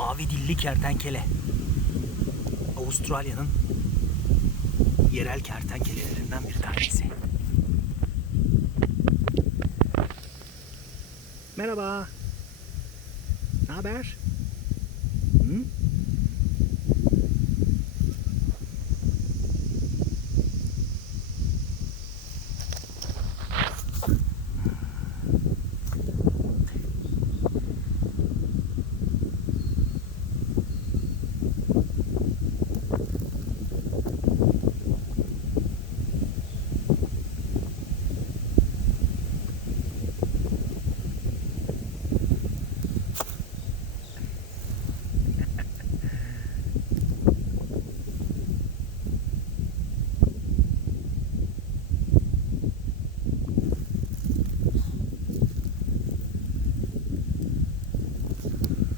mavi dilli kertenkele. Avustralya'nın yerel kertenkelelerinden bir tanesi. Merhaba. Ne haber?